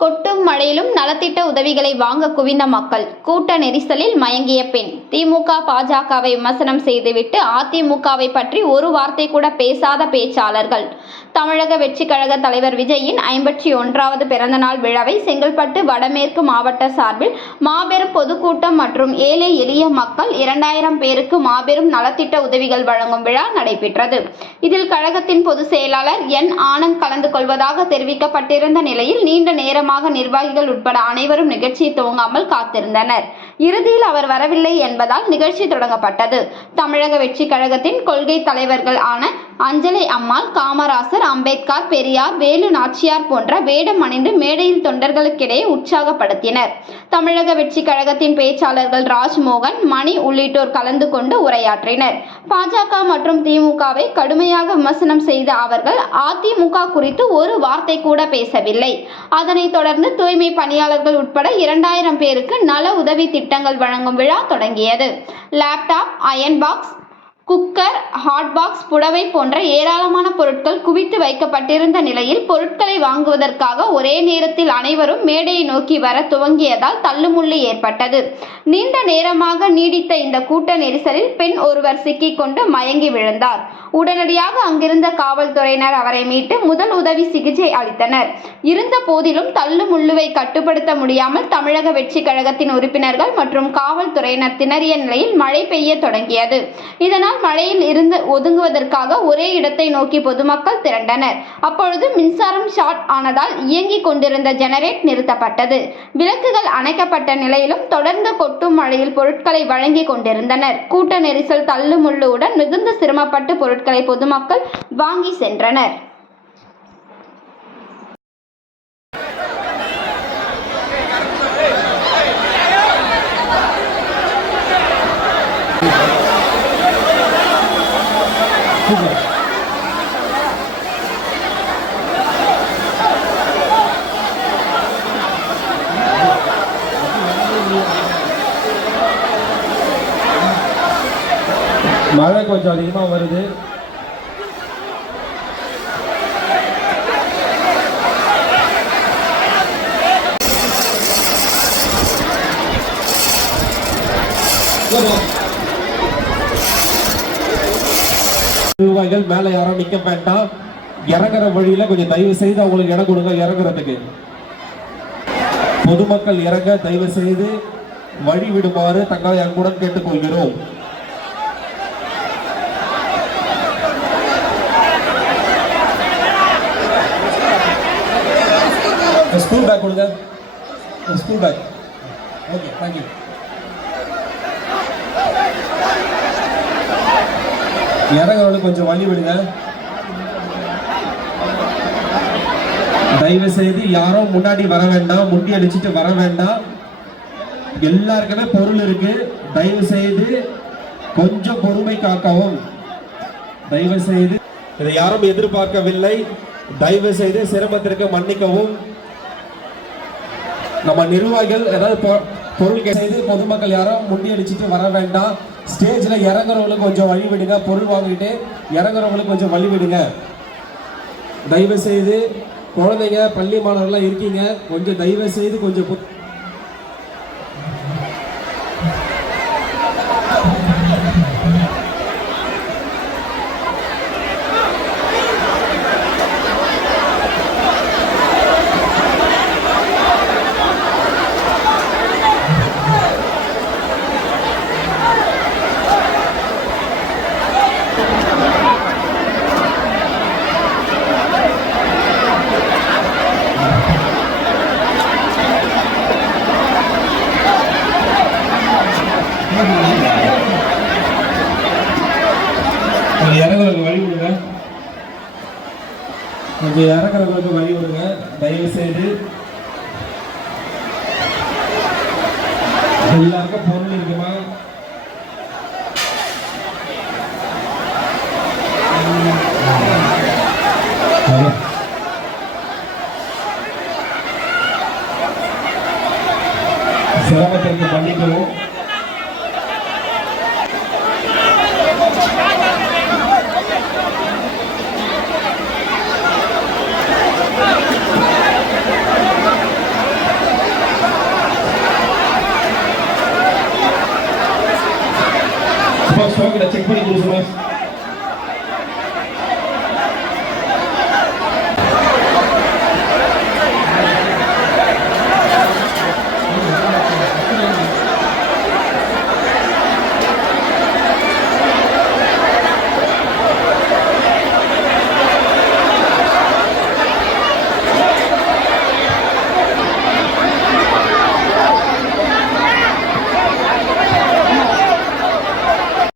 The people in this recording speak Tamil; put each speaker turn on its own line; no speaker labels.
கொட்டும் மழையிலும் நலத்திட்ட உதவிகளை வாங்க குவிந்த மக்கள். கூட்ட நெரிசலில் மயங்கிய பெண். திமுக பாஜகவை விமர்சனம் செய்துவிட்டு அதிமுகவை பற்றி ஒரு வார்த்தை கூட பேசாத பேச்சாளர்கள். தமிழக வெற்றி கழக தலைவர் விஜயின் ஐம்பத்தி ஒன்றாவது பிறந்தநாள் விழாவை செங்கல்பட்டு வடமேற்கு மாவட்ட சார்பில் மாபெரும் பொதுக்கூட்டம் மற்றும் ஏழை எளிய மக்கள் இரண்டாயிரம் பேருக்கு மாபெரும் நலத்திட்ட உதவிகள் வழங்கும் விழா நடைபெற்றது. இதில் கழகத்தின் பொதுச் செயலாளர் என் ஆனந்த் கலந்து கொள்வதாக தெரிவிக்கப்பட்டிருந்த நிலையில் நீண்ட நேரமாக நிர்வாகிகள் உட்பட அனைவரும் நிகழ்ச்சியை துவங்காமல் காத்திருந்தனர். இறுதியில் அவர் வரவில்லை என்பதால் நிகழ்ச்சி தொடங்கப்பட்டது. தமிழக வெற்றி கழகத்தின் கொள்கை தலைவர்கள் ஆன அஞ்சலை அம்மாள் காமராசர் அம்பேத்கர் பெரியார் வேலு நாச்சியார் போன்ற வேடம் அணிந்து மேடையில் தொண்டர்களுக்கிடையே உற்சாகப்படுத்தினர். தமிழக வெற்றி கழகத்தின் பேச்சாளர்கள் ராஜ்மோகன் மணி உள்ளிட்டோர் கலந்து கொண்டு உரையாற்றினர். பாஜக மற்றும் திமுகவை கடுமையாக விமர்சனம் செய்த அவர்கள் அதிமுக குறித்து ஒரு வார்த்தை கூட பேசவில்லை. அதனைத் தொடர்ந்து தூய்மை பணியாளர்கள் உட்பட இரண்டாயிரம் பேருக்கு நல உதவி திட்டங்கள் வழங்கும் விழா தொடங்கியது. Laptop iron box cooker hotbox புடவை போன்ற ஏராளமான பொருட்கள் குவித்து வைக்கப்பட்டிருந்த நிலையில் பொருட்களை வாங்குவதற்காக ஒரே நேரத்தில் அனைவரும் மேடையை நோக்கி வர துவங்கியதால் தள்ளுமுள்ளு ஏற்பட்டது. நீண்ட நேரமாக நீடித்த இந்த கூட்ட நெரிசலில் பெண் ஒருவர் சிக்கிக்கொண்டு மயங்கி விழுந்தார். உடனடியாக அங்கிருந்த காவல்துறையினர் அவரை மீட்டு முதல் உதவி சிகிச்சை அளித்தனர். இருந்த போதிலும் தள்ளு முள்ளுவை கட்டுப்படுத்த முடியாமல் தமிழக வெற்றி கழகத்தின் உறுப்பினர்கள் மற்றும் காவல்துறையினர் திணறிய நிலையில் மழை பெய்ய தொடங்கியது. இதனால் மழையில் இருந்து ஒதுங்குவதற்காக ஒரே இடத்தை நோக்கி பொதுமக்கள் திரண்டனர். அப்பொழுது மின்சாரம் ஷார்ட் ஆனதால் இயங்கிக் கொண்டிருந்த ஜெனரேட் நிறுத்தப்பட்டது. விளக்குகள் அணைக்கப்பட்ட நிலையிலும் தொடர்ந்து கொட்டும் மழையில் பொருட்களை வழங்கி கொண்டிருந்தனர். கூட்ட நெரிசல் தள்ளுமுள்ளுடன் மிகுந்த சிரமப்பட்டு பொருட்களை பொதுமக்கள் வாங்கி சென்றனர்.
மழை கொஞ்சம் அதிகமாக வருது. நிர்வாகிகள் மேல யாரும் நிக்க வேண்டாம். இறங்குற வழியில கொஞ்சம் தயவு செய்து அவங்களுக்கு இடம் கொடுங்க இறங்குறதுக்கு. பொதுமக்கள் இறங்க தயவு செய்து வழி விடுமாறு தங்களை அன்புடன் கேட்டுக்கொள்கிறோம். ஸ்கூல் பேக் கொடுங்க. School bag okay thank you இறங்குறவங்களுக்கு கொஞ்சம் வழி விடுங்க. தயவு செய்து யாரும் முன்னாடி வர வேண்டாம் முட்டி அடிச்சுட்டு வர வேண்டாம். எல்லாருக்குமே பொருள் இருக்கு. தயவு செய்து கொஞ்சம் பொறுமை காக்கவும். தயவு செய்து இதை யாரும் எதிர்பார்க்கவில்லை. தயவு செய்து சிரமத்திற்கு மன்னிக்கவும். நம்ம நிர்வாகிகள் ஏதாவது பொருள் செய்து பொதுமக்கள் யாரும் முண்டி அடிச்சுட்டு வர வேண்டாம். ஸ்டேஜில் இறங்குறவங்களுக்கு கொஞ்சம் வழி விடுங்க. பொருள் வாங்கிட்டு இறங்குறவங்களுக்கு கொஞ்சம் வழி விடுங்க. தயவு செய்து குழந்தைங்க பள்ளி மாணவர்கள்லாம் இருக்கீங்க. கொஞ்சம் தயவு செய்து கொஞ்சம் பொ- இறங்குறதுக்கு வழி விடுங்க கொஞ்சம் இறங்குறவங்களுக்கு வழி விடுங்க தயவு செய்து எல்லாருக்கும் பொருள் இருக்குமா? சிரமத்திற்கு மன்னிக்கவும். Após sogra, tem quantos mais?